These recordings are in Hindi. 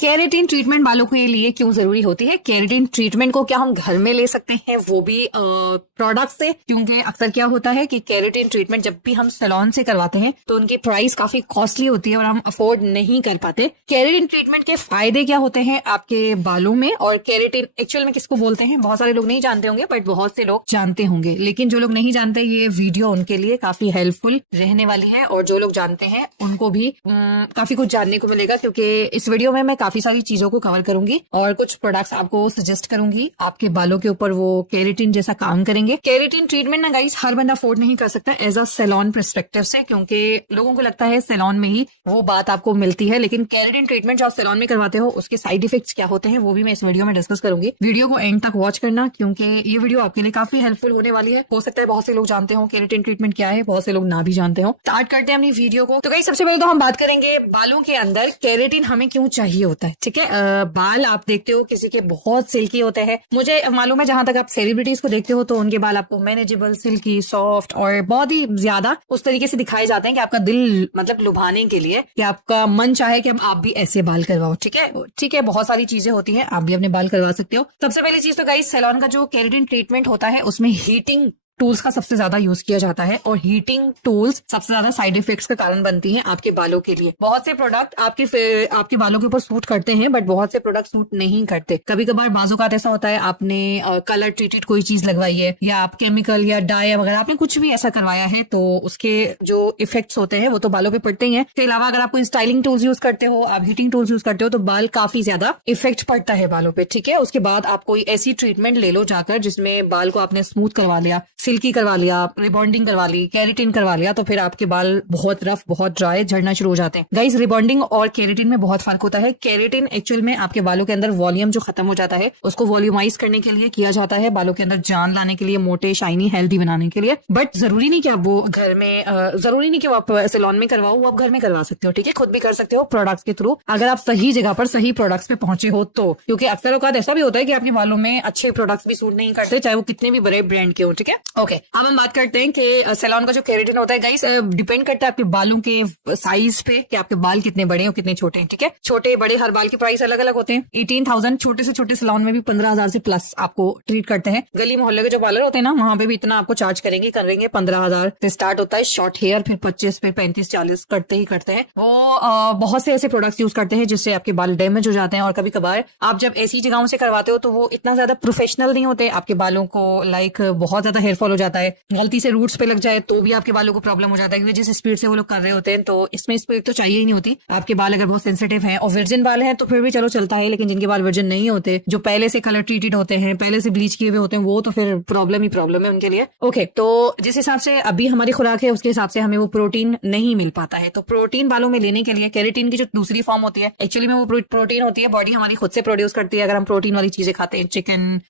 केराटिन ट्रीटमेंट बालों के लिए क्यों जरूरी होती है? केराटिन ट्रीटमेंट को क्या हम घर में ले सकते हैं, वो भी प्रोडक्ट से? क्योंकि अक्सर क्या होता है कि केराटिन ट्रीटमेंट जब भी हम सैलून से करवाते हैं तो उनकी प्राइस काफी कॉस्टली होती है और हम अफोर्ड नहीं कर पाते। केराटिन ट्रीटमेंट के फायदे क्या होते हैं आपके बालों में, और केराटिन एक्चुअल में किसको बोलते हैं बहुत सारे लोग नहीं जानते होंगे, बट बहुत से लोग जानते होंगे। लेकिन जो लोग नहीं जानते, ये वीडियो उनके लिए काफी हेल्पफुल रहने वाली है, और जो लोग जानते हैं उनको भी काफी कुछ जानने को मिलेगा, क्योंकि इस वीडियो में मैं काफी सारी चीजों को कवर करूंगी और कुछ प्रोडक्ट्स आपको सजेस्ट करूंगी आपके बालों के ऊपर, वो केराटिन जैसा काम करेंगे। केराटिन ट्रीटमेंट ना गाइस हर बंदा अफोर्ड नहीं कर सकता एज अ सैलून पर्सपेक्टिव से, क्योंकि लोगों को लगता है सैलून में ही वो बात आपको मिलती है। लेकिन केराटिन ट्रीटमेंट जो आप सैलून में करवाते हो उसके साइड इफेक्ट्स क्या होते हैं वो भी मैं इस वीडियो में डिस्कस करूंगी। वीडियो को एंड तक वॉच करना, क्योंकि ये वीडियो आपके लिए काफी हेल्पफुल होने वाली है। हो सकता है बहुत से लोग जानते हो केराटिन ट्रीटमेंट क्या है, बहुत से लोग ना भी जानते हो। स्टार्ट करते हैं अपनी वीडियो को। तो गाइस सबसे पहले तो हम बात करेंगे बालों के अंदर केराटिन हमें क्यों चाहिए होता है। ठीक है, बाल आप देखते हो किसी के बहुत सिल्की होते हैं, मुझे मालूम है जहां तक आप सेलिब्रिटीज को देखते हो तो उनके बाल आपको मैनेजेबल, सिल्की, सॉफ्ट और बहुत ही ज्यादा उस तरीके से दिखाए जाते हैं कि आपका दिल मतलब लुभाने के लिए, कि आपका मन चाहे कि आप भी ऐसे बाल करवाओ। ठीक है, बहुत सारी चीजें होती हैं, आप भी अपने बाल करवा सकते हो। सबसे पहली चीज तो गाइस सैलून का जो केराटिन ट्रीटमेंट होता है उसमें हीटिंग टूल्स का सबसे ज्यादा यूज किया जाता है, और हीटिंग टूल्स सबसे ज्यादा साइड इफेक्ट्स का कारण बनती हैं आपके बालों के लिए। बहुत से प्रोडक्ट आपके बालों के ऊपर सूट करते हैं, बट बहुत से प्रोडक्ट सूट नहीं करते। कभी कभार बाजूकात ऐसा होता है, आपने कलर ट्रीटेड कोई चीज लगवाई है, या आप केमिकल या डाई वगैरह आपने कुछ भी ऐसा करवाया है, तो उसके जो इफेक्ट्स होते हैं वो तो बालों पे पड़ते ही हैं। इसके अलावा अगर आप कोई स्टाइलिंग टूल्स यूज करते हो, आप हीटिंग टूल्स यूज करते हो, तो बाल काफी ज्यादा इफेक्ट पड़ता है बालों पे। ठीक है, उसके बाद आप कोई ऐसी ट्रीटमेंट ले लो जाकर जिसमें बाल को आपने स्मूथ करवा लिया, सिल्की करवा लिया, रिबॉन्डिंग करवा ली, केराटिन करवा लिया, तो फिर आपके बाल बहुत रफ, बहुत ड्राई, झड़ना शुरू हो जाते हैं। गाइस रिबॉन्डिंग और केराटिन में बहुत फर्क होता है। केराटिन एक्चुअल में आपके बालों के अंदर वॉल्यूम जो खत्म हो जाता है उसको वॉल्यूमाइज करने के लिए किया जाता है, बालों के अंदर जान लाने के लिए, मोटे, शाइनी, हेल्दी बनाने के लिए। बट जरूरी नहीं कि आप वो घर में जरूरी नहीं कि आप सैलून में करवाओ, वो आप घर में करवा सकते हो। ठीक है, खुद भी कर सकते हो प्रोडक्ट्स के थ्रू, अगर आप सही जगह पर सही प्रोडक्ट्स पे पहुंचे हो तो। क्योंकि अक्सर औकात ऐसा भी होता है कि आपके बालों में अच्छे प्रोडक्ट्स भी सूट नहीं करते, चाहे वो कितने भी बड़े ब्रांड के हो। ठीक है, ओके, अब हम बात करते हैं कि सैलून का जो केराटिन होता है गाइस डिपेंड करता है आपके बालों के साइज पे, कि आपके बाल कितने बड़े हैं और कितने छोटे हैं। ठीक है, छोटे बड़े हर बाल की प्राइस अलग अलग होते हैं। 18,000 छोटे से छोटे सैलून में भी 15,000 से प्लस आपको ट्रीट करते हैं। गली मोहल्ले के जो पार्लर होते हैं ना, वहां पे भी इतना आपको चार्ज करेंगे 15,000 से स्टार्ट होता है। शॉर्ट हेयर फिर 25, फिर 35, 40 करते हैं। वो बहुत से ऐसे प्रोडक्ट्स यूज करते हैं जिससे आपके बाल डैमेज हो जाते हैं, और कभी कभार आप जब ऐसी जगहों से करवाते हो तो वो इतना ज्यादा प्रोफेशनल नहीं होते। आपके बालों को बहुत ज्यादा हेयरफॉल हो जाता है, गलती से रूट्स पे लग जाए तो भी आपके बालों को प्रॉब्लम हो जाता है, क्योंकि जिस स्पीड से वो लोग कर रहे होते हैं, तो इसमें स्पीड तो चाहिए ही नहीं होती। आपके बाल अगर बहुत सेंसिटिव हैं और वर्जिन बाल हैं तो फिर भी चलो चलता है, लेकिन जिनके बाल वर्जिन नहीं होते, जो पहले से कलर ट्रीटेड होते हैं, पहले से ब्लीच किए हुए होते हैं, वो तो फिर प्रॉब्लम ही प्रॉब्लम है उनके लिए। ओके, तो जिस हिसाब से अभी हमारी खुराक है उसके हिसाब से हमें वो प्रोटीन नहीं मिल पाता है। तो प्रोटीन बालों में लेने के लिए केराटिन की जो दूसरी फॉर्म होती है, एक्चुअली में वो प्रोटीन होती है, बॉडी हमारी खुद से प्रोड्यूस करती है। अगर हम प्रोटीन वाली चीजें खाते हैं, चिकन,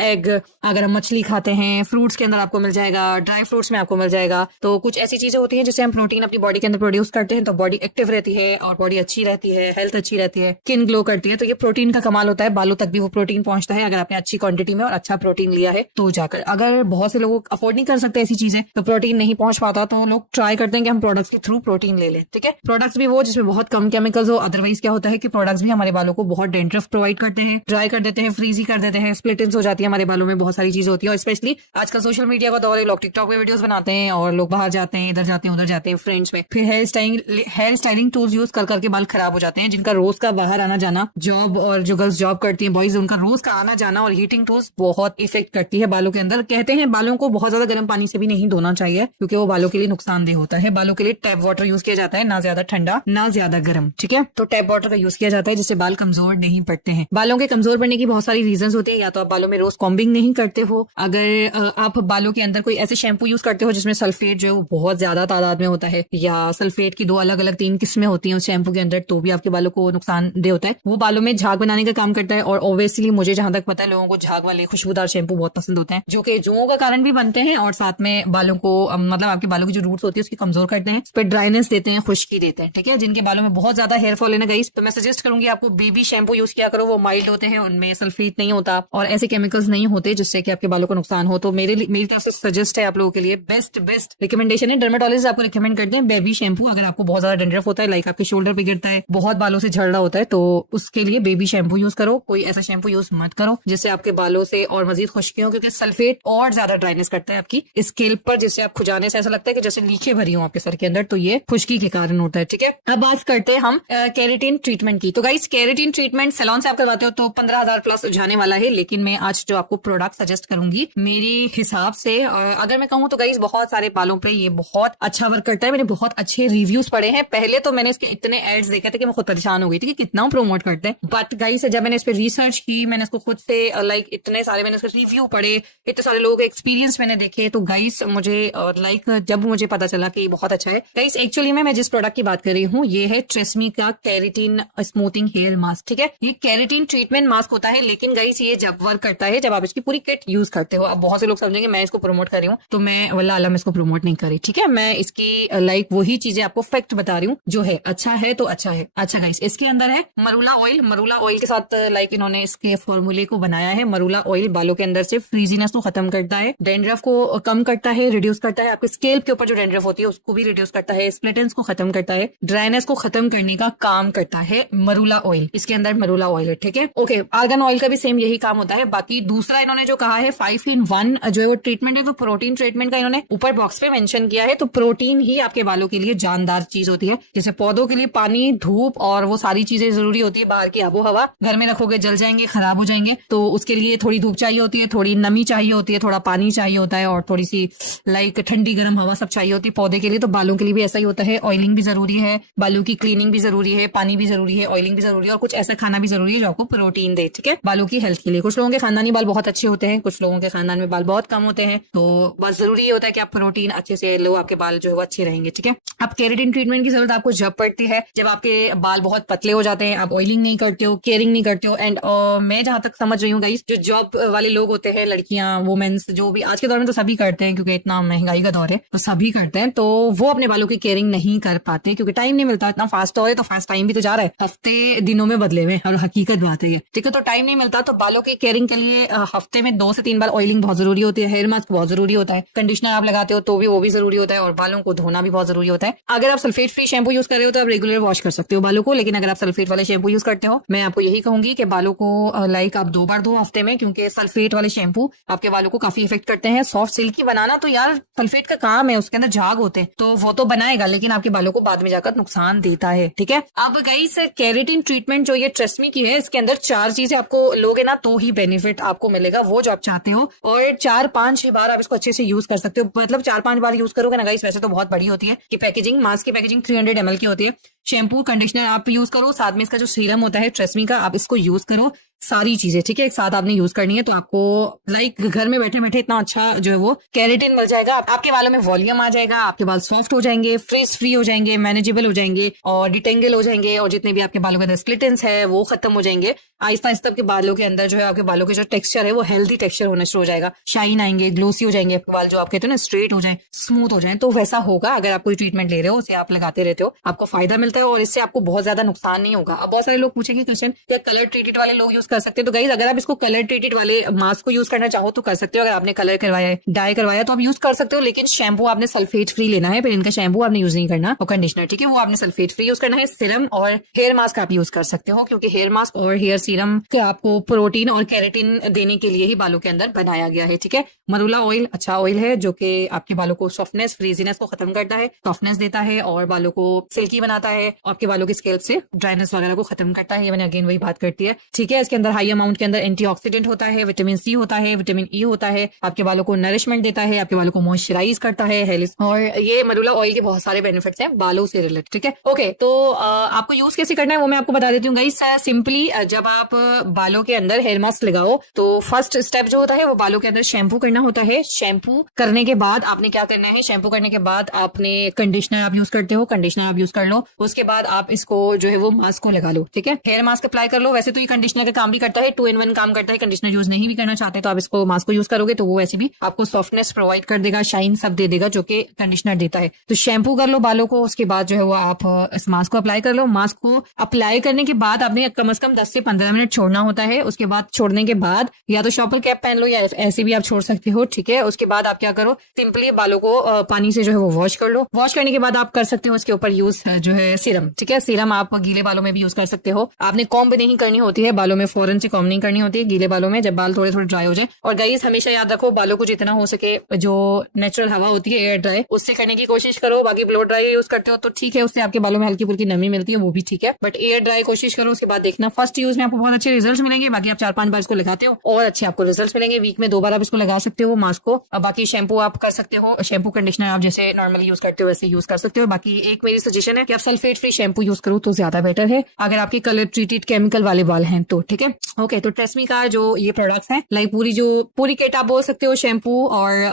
एग, अगर हम मछली खाते हैं, फ्रूट्स के अंदर आपको मिल जाएगा, ड्राई फ्रूट्स में आपको मिल जाएगा। तो कुछ ऐसी चीजें होती हैं जिससे हम प्रोटीन अपनी बॉडी के अंदर प्रोड्यूस करते हैं, तो बॉडी एक्टिव रहती है और बॉडी अच्छी रहती है, हेल्थ अच्छी रहती है, स्किन ग्लो करती है। तो ये प्रोटीन का कमाल होता है, बालों तक भी वो प्रोटीन पहुंचता है अगर आपने अच्छी क्वांटिटी में और अच्छा प्रोटीन लिया है तो जाकर। अगर बहुत से लोग अफोर्ड नहीं कर सकते ऐसी चीजें, तो प्रोटीन नहीं पहुंच पाता, तो लोग ट्राई करते हैं कि हम प्रोडक्ट्स के थ्रू प्रोटीन ले लें। ठीक है, प्रोडक्ट्स भी वो जिसमें बहुत कम केमिकल्स हो। अदरवाइज क्या होता है कि प्रोडक्ट्स भी हमारे बालों को बहुत डेंड्रफ प्रोवाइड करते हैं, ड्राई कर देते हैं, फ्रीजी कर देते हैं, स्प्लिट एंड्स हो जाती है हमारे बालों में, बहुत सारी चीजें होती है। और स्पेशली आजकल सोशल मीडिया का दौर है, लोग टिकटॉक पे वीडियोस बनाते हैं और लोग बाहर जाते हैं, इधर जाते हैं, उधर जाते हैं फ्रेंड्स में, फिर हेयर स्टाइलिंग टूल्स यूज कर करके बाल खराब हो जाते हैं। जिनका रोज का बाहर आना जाना जॉब, और जो गर्ल्स जॉब करती हैं बॉयज, उनका रोज का आना जाना और हीटिंग टूल्स बहुत इफेक्ट करती है बालों के अंदर। कहते हैं बालों को बहुत ज्यादा गर्म पानी से भी नहीं धोना चाहिए, क्योंकि वो बालों के लिए नुकसानदेह होता है। बालों के लिए टैप वाटर यूज किया जाता है, ना ज्यादा ठंडा ना ज्यादा गर्म। ठीक है, तो टैप वाटर का यूज किया जाता है जिससे बाल कमजोर नहीं पड़ते हैं। बालों के कमजोर पड़ने की बहुत सारी रीजन होते हैं। या तो आप बालों में रोज कॉम्बिंग नहीं करते हो, अगर आप बालों के अंदर कोई ऐसे शैम्पू यूज करते हो जिसमें सल्फेट जो है वो बहुत ज्यादा तादाद में होता है, या सल्फेट की 2 अलग अलग 3 किस्में होती हैं उस शैम्पू के अंदर, तो भी आपके बालों को नुकसानदेह होता है। वो बालों में झाग बनाने का काम करता है, और ऑब्वियसली मुझे जहां तक पता है लोगों को झाग वाले खुशबूदार शैम्पू बहुत पसंद होते हैं, जो कि जुओं का कारण भी बनते हैं, और साथ में बालों को मतलब आपके बालों की जो रूट्स होती है उसकी कमजोर करते हैं, उस पर ड्राइनेस देते हैं, खुश्की देते हैं। ठीक है, जिनके बालों में बहुत ज्यादा हेयर फॉल है ना गाइस, तो मैं सजेस्ट करूंगी आपको बेबी शैम्पू यूज किया करो। वो माइल्ड होते हैं, उनमें सल्फेट नहीं होता और ऐसे केमिकल्स नहीं होते जिससे कि आपके बालों को नुकसान हो। तो मेरी मेरी तरफ से सजेस्ट है आप लोगों के लिए, बेस्ट रिकमेंडेशन है। डर्मेटोलॉजिस्ट आपको रिकमेंड करते हैं बेबी शैम्पू। अगर आपको बहुत ज्यादा डैंड्रफ होता है, लाइक आपके शोल्डर पे गिरता है, बहुत बालों से झड़ रहा होता है, तो उसके लिए बेबी शैम्पू यूज करो। कोई ऐसा शैम्पू यूज मत करो जिससे आपके बालों से और मजीद खुश्की हो, क्योंकि सल्फेट और ज्यादा ड्राइनेस करता है आपकी स्कैल्प पर, जिससे आप खुजाने से ऐसा लगता है कि जैसे लीचे भरी हो आपके सर के अंदर, तो ये खुश्की के कारण होता है। ठीक है, अब बात करते हैं हम केराटिन ट्रीटमेंट की। तो गाइस, केराटिन ट्रीटमेंट सैलून से आप करवाते हो तो 15,000 प्लस जाने वाला है, लेकिन मैं आज जो आपको प्रोडक्ट सजेस्ट करूंगी मेरे हिसाब से, अगर मैं कहूँ तो गाइस बहुत सारे बालों पे ये बहुत अच्छा वर्क करता है। मैंने बहुत अच्छे रिव्यूज पढ़े हैं। पहले तो मैंने इसके इतने एड्स देखे थे कि मैं खुद परेशान हो गई थी कि कितना प्रमोट करते हैं, बट गाइस जब मैंने इस पे रिसर्च की, मैंने इसको खुद से लाइक इतने सारे मैंने इसके रिव्यू पढ़े, इतने सारे लोगों के एक्सपीरियंस मैंने देखे, तो गाइस मुझे लाइक जब मुझे पता चला कि बहुत अच्छा है। गाइस एक्चुअली में मैं जिस प्रोडक्ट की बात कर रही हूँ ये है ट्रेस्मी का केराटिन स्मूथिंग हेयर मास्क। ठीक है, ये केराटिन ट्रीटमेंट मास्क होता है, लेकिन गाइस ये जब वर्क करता है जब आप इसकी पूरी किट यूज करते हो। अब बहुत से लोग समझेंगे मैं इसको प्रमोट कर रही हूँ, तो मैं वल्लाह अल्लाह मैं इसको प्रमोट नहीं कर रही। ठीक है, मैं इसकी लाइक वही चीजें आपको फैक्ट बता रही हूँ जो है। अच्छा है तो अच्छा है। अच्छा गाइस, इसके अंदर है मरूला ऑयल। मरूला ऑयल के साथ लाइक इन्होंने इसके फॉर्मूले को बनाया है। मरूला ऑयल बालों के अंदर से फ्रीजीनेस को खत्म करता है, डैंड्रफ को कम करता है, रिड्यूस करता है, आपके स्कैल्प के ऊपर जो डैंड्रफ होती है उसको भी रिड्यूस करता है, स्प्लिटेंस को खत्म करता है, ड्राइनेस को खत्म करने का काम करता है मरूला ऑयल। इसके अंदर मरूला ऑयल है। ठीक है, ओके, आर्गन ऑयल का भी सेम यही काम होता है। बाकी दूसरा इन्होंने जो कहा है 5 in 1 जो है वो ट्रीटमेंट है, तो प्रोटीन ट्रीटमेंट का इन्होंने ऊपर बॉक्स पे मेंशन किया है। तो प्रोटीन ही आपके बालों के लिए जानदार चीज होती है। जैसे पौधों के लिए पानी, धूप और वो सारी चीजें जरूरी होती है, बाहर की आबो हवा, घर में रखोगे जल जाएंगे, खराब हो जाएंगे, तो उसके लिए थोड़ी धूप चाहिए होती है, थोड़ी नमी चाहिए होती है, थोड़ा पानी चाहिए होता है, और थोड़ी सी लाइक ठंडी गर्म हवा सब चाहिए होती है पौधे के लिए। तो बालों के लिए भी ऐसा ही होता है। ऑयलिंग भी जरूरी है, बालों की क्लीनिंग भी जरूरी है, पानी भी जरूरी है, ऑयलिंग भी जरूरी है, और कुछ ऐसा खाना भी जरूरी है जो आपको प्रोटीन दे। ठीक है, बालों की हेल्थ के लिए। कुछ लोगों के खानदानी बाल बहुत अच्छे होते हैं, कुछ लोगों के खानदान में बाल बहुत कम होते हैं, तो बस जरूरी ये होता है कि आप प्रोटीन अच्छे से लो, आपके बाल जो है वो अच्छे रहेंगे। ठीक है, अब केराटिन ट्रीटमेंट की जरूरत आपको जब पड़ती है जब आपके बाल बहुत पतले हो जाते हैं, आप ऑयलिंग नहीं करते हो, केयरिंग नहीं करते हो। एंड मैं जहां तक समझ रही हूँ गाइस, जो जॉब वाले लोग होते हैं, लड़कियां, वुमेन्स, जो भी आज के दौर में तो सभी करते हैं क्योंकि इतना महंगाई का दौर है, तो सभी करते हैं, तो वो अपने बालों की केयरिंग नहीं कर पाते क्योंकि टाइम नहीं मिलता। इतना फास्ट दौर है तो फास्ट टाइम भी तो जा रहा है, हफ्ते दिनों में बदले हुए, और हकीकत बात है। ठीक है, तो टाइम नहीं मिलता, तो बालों की केयरिंग के लिए हफ्ते में 2 से 3 बार ऑयलिंग बहुत जरूरी होती है, हेयर मास्क बहुत जरूरी होता है, कंडीशनर आप लगाते हो तो भी वो भी जरूरी होता है, और बालों को धोना भी बहुत जरूरी होता है। अगर आप सल्फेट फ्री शैम्पू यूज कर रहे हो तो आप रेगुलर वॉश कर सकते हो बालों को, लेकिन अगर आप सल्फेट वाले शैम्पू यूज करते हो, मैं आपको यही कहूंगी कि बालों को लाइक आप 2 बार धो हफ्ते में, क्योंकि सल्फेट वाले शैम्पू आपके बालों को काफी इफेक्ट करते हैं। सॉफ्ट सिल्की बनाना तो यार सल्फेट का काम है, उसके अंदर झाग होते हैं, तो वो तो बनाएगा, लेकिन आपके बालों को बाद में जाकर नुकसान देता है। ठीक है, अब गाइस केराटिन ट्रीटमेंट जो ये ट्रेस्मी की है, इसके अंदर 4 चीजें आपको लोगे ना तो ही बेनिफिट आपको मिलेगा, वो जो आप चाहते हो, और 4-5 बार आप इसको अच्छे से यूज कर सकते हो। मतलब 4-5 बार यूज करोगे ना गाइस, वैसे तो बहुत बड़ी होती है कि पैकेजिंग, मास्क की पैकेजिंग 300 ml की होती है। शैम्पू, कंडीशनर आप यूज करो, साथ में इसका जो सीरम होता है ट्रेस्मी का, आप इसको यूज करो, सारी चीजें। ठीक है, एक साथ आपने यूज करनी है, तो आपको लाइक घर में बैठे बैठे इतना अच्छा जो है वो केराटिन मिल जाएगा। आपके बालों में वॉल्यूम आ जाएगा, आपके बाल सॉफ्ट हो जाएंगे, फ्रिज फ्री हो जाएंगे, मैनेजेबल हो जाएंगे, और डिटेंगल हो जाएंगे, और जितने भी आपके बालों के अंदर स्प्लिटेंस है वो खत्म हो जाएंगे। आहिस्ता आहिस्ता आपके बालों के अंदर जो है आपके बालों के जो टेक्सचर है वो हेल्दी टेक्सचर होना शुरू हो जाएगा, शाइन आएंगे, ग्लोसी हो जाएंगे आपके बाल, जो आप कहते हो ना स्ट्रेट हो जाए, स्मूथ हो जाए। तो वैसा होगा अगर आप कोई ट्रीटमेंट ले रहे हो, उसे आप लगाते रहते हो, आपको फायदा मिलता है, और इससे आपको बहुत ज्यादा नुकसान नहीं होगा। अब बहुत सारे लोग पूछेंगे क्वेश्चन, क्या कलर ट्रीटेड वाले लोग यूज कर सकते हैं? तो गाइस अगर आप इसको कलर ट्रीटेड वाले मास्क को यूज करना चाहो तो कर सकते हो। अगर आपने कलर करवाया है, डाई करवाया, तो आप यूज कर सकते हो, लेकिन शैम्पू आपने सल्फेट फ्री लेना है, फिर इनका शैम्पू आपने यूज नहीं करना, और कंडीशनर ठीक है वो आपने सल्फेट फ्री यूज करना है। सीरम और हेयर मास्क आप यूज कर सकते हो, क्योंकि हेयर मास्क और हेयर सीरम आपको प्रोटीन और केराटिन देने के लिए ही बालों के अंदर बनाया गया है। ठीक है, मरूला ऑयल अच्छा ऑयल है जो कि आपके बालों को सॉफ्टनेस, फ्रीजीनेस को खत्म करता है, सॉफ्टनेस देता है, और बालों को सिल्की बनाता है, आपके बालों की स्कैल्प से ड्राइनेस वगैरह को खत्म करता है। ये मैंने अगेन वही बात करती है। ठीक है, इसके अंदर हाई अमाउंट के अंदर एंटीऑक्सीडेंट होता है, विटामिन सी होता है, विटामिन ई होता है, आपके बालों को नरिशमेंट देता है, आपके बालों को मॉइस्चराइज करता है, और ये मरूला ऑयल के बहुत सारे बेनिफिट्स हैं बालों से रिलेटेड। ठीक है, ओके, तो आपको यूज कैसे करना है वो मैं आपको बता देती हूँ गाइस। सिंपली जब आप बालों के अंदर हेयर मास्क लगाओ तो फर्स्ट स्टेप जो होता है वो बालों के अंदर शैम्पू करना होता है। शैम्पू करने के बाद आपने क्या करना है, शैम्पू करने के बाद आपने कंडीशनर आप यूज करते हो, कंडीशनर आप यूज कर लो, उसके बाद आप इसको जो है वो मास्क को लगा लो। ठीक है, हेयर मास्क अप्लाई कर लो। वैसे तो ये कंडीशनर का काम भी करता है, 2 in 1 काम करता है। कंडीशनर यूज नहीं भी करना चाहते तो आप इसको मास्क को यूज करोगे तो वो वैसे भी आपको सॉफ्टनेस प्रोवाइड कर देगा, शाइन सब दे देगा जो कि कंडीशनर देता है। तो शैम्पू कर लो बालों को, उसके बाद जो है वो आप इस मास्क को अप्लाई कर लो। मास्क को अप्लाई करने के बाद आपने कम से कम 10 से 15 मिनट छोड़ना होता है। उसके बाद छोड़ने के बाद या तो शॉपर कैप पहन लो या ऐसे भी आप छोड़ सकते हो, ठीक है। उसके बाद आप क्या करो, सिंपली बालों को पानी से जो है वो वॉश कर लो। वॉश करने के बाद आप कर सकते हो उसके ऊपर यूज जो है सीरम, ठीक है। सीरम आप गीले बालों में भी यूज कर सकते हो। आपने कॉम्ब नहीं करनी होती है बालों में, फौरन से कॉम्ब नहीं करनी होती है गीले बालों में, जब बाल थोड़े थोड़े ड्राई हो जाए। और गाइस हमेशा याद रखो, बालों को जितना हो सके जो नेचुरल हवा होती है एयर ड्राई, उससे करने की कोशिश करो। बाकी ब्लो ड्राई यूज करते हो तो ठीक है, उससे आपके बालों में हल्की फुल्की नमी मिलती है, वो भी ठीक है, बट एयर ड्राई कोशिश करो। उसके बाद देखना फर्स्ट यूज में आपको बहुत अच्छे रिजल्ट मिलेंगे। बाकी आप 4-5 बार इसको लगाते हो और अच्छे आपको रिजल्ट मिलेंगे। वीक में 2 बार आप इसको लगा सकते हो मास्क को। बाकी शैम्पू आप कर सकते हो, शैम्पू कंडीशनर आप जैसे नॉर्मली यूज करते हो वैसे यूज कर सकते हो। बाकी एक मेरी सजेशन है कि आप सल्फेट फ्री शैम्पू यूज करो तो ज्यादा बेटर है अगर आपके कलर ट्रीटेड केमिकल वाले बाल हैं तो, ठीक है। ओके, तो ट्रेस्मी का जो ये प्रोडक्ट्स हैं, लाइक पूरी किट आप बोल सकते हो, शैम्पू और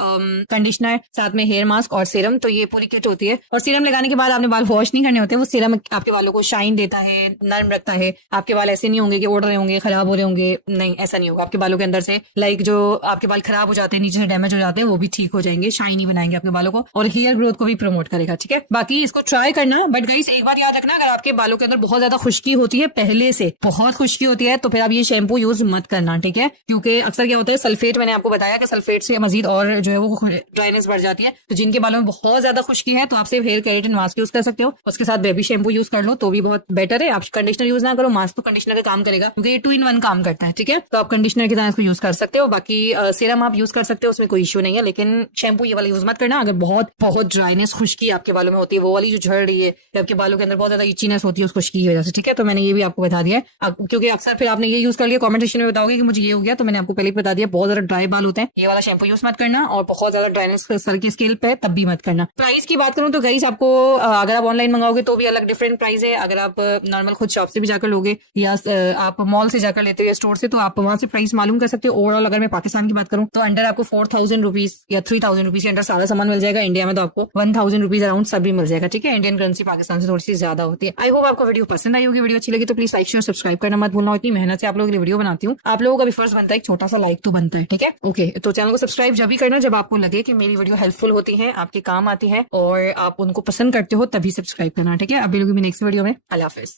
कंडीशनर, साथ में हेयर मास्क और सीरम, तो ये पूरी किट होती है। और सीरम लगाने के बाद आपने बाल वॉश नहीं करने होते, वो सीरम आपके बालों को शाइन देता है, नर्म रखता है। आपके बाल ऐसे नहीं होंगे कि उड़ रहे होंगे, खराब हो रहे होंगे, नहीं ऐसा नहीं होगा। आपके बालों के अंदर से लाइक जो आपके बाल खराब हो जाते हैं, नीचे से डैमेज हो जाते हैं, वो भी ठीक हो जाएंगे, शाइनी बनाएंगे आपके बालों को और हेयर ग्रोथ को भी प्रमोट करेगा, ठीक है। बाकी इसको ट्राई करना, बट गाइस एक बात याद रखना, अगर आपके बालों के अंदर बहुत ज्यादा खुश्की होती है, पहले से बहुत खुश्की होती है, तो फिर आप ये शैम्पू यूज मत करना, ठीक है। क्योंकि अक्सर क्या होता है, सल्फेट, मैंने आपको बताया कि सल्फेट से मजीद और जो है वो ड्राइनेस बढ़ जाती है। तो जिनके बालों में बहुत ज्यादा खुश्की है तो आप सिर्फ हेयर केराटिन मास्क यूज कर सकते हो, उसके साथ बेबी शैम्पू यूज कर लो तो भी बहुत बेटर है। आप कंडीशनर यूज ना करो, मास्क तो कंडीशनर का काम करेगा क्योंकि ये 2 in 1 काम करता है, ठीक है। तो आप कंडीशनर की तरह इसको यूज कर सकते हो। बाकी सीरम आप यूज कर सकते हो, उसमें कोई इश्यू नहीं है, लेकिन शैम्पू ये वाला यूज मत करना अगर बहुत ड्राइनेस खुश्की आपके बालों में होती है, वो वाली जो झड़ रही है, आपके बालों के अंदर बहुत ज्यादा इचीनेस होती है उस खुश्की की वजह से, ठीक है। तो मैंने ये भी आपको बता दिया है, क्योंकि अक्सर फिर आपने ये यूज कर लिया, कमेंट सेक्शन में बताओगे कि मुझे ये हो गया, तो मैंने आपको पहले बता दिया, बहुत ज्यादा ड्राई बाल होते हैं, ये वाला शैम्पू यूज मत करना, और बहुत ज्यादा ड्राइनेस सर की स्केल पे तब भी मत करना। प्राइस की बात करूं तो गाइस आपको अगर आप ऑनलाइन मंगाओगे तो भी अलग डिफरेंट प्राइस है। अगर आप नॉर्मल खुद शॉप से भी जाकर लोगे या आप मॉल से जाकर लेते हो या स्टोर से, तो आप वहां से प्राइस मालूम कर सकते हो। ओवरऑल अगर मैं पाकिस्तान की बात करूं तो अंडर आपको 4000 रुपीज या 3000 रुपीज के अंदर सारा सामान मिल जाएगा। इंडिया में तो आपको 1000 रुपीज अराउंड सभी मिल जाएगा, ठीक है। इंडियन करेंसी पाकिस्तान से थोड़ी सी ज्यादा होती है। आई होप आपको वीडियो पसंद आई होगी। वीडियो अच्छी लगी तो प्लीज लाइक शेयर सब्सक्राइब करना मत भूलना। इतनी मेहनत से आप लोगों के लिए वीडियो बनाती हूँ, आप लोगों का भी फर्ज बनता है, छोटा सा लाइक तो बनता है, ठीक है। ओके, तो चैनल को सब्सक्राइब जब भी करना जब आपको लगे कि मेरी वीडियो हेल्पफुल होती है, आपके काम आती है और आप उनको पसंद करते हो, तभी सब्सक्राइब करना, ठीक है। अभी लोग नेक्स्ट वीडियो में, अल्लाह हाफिज।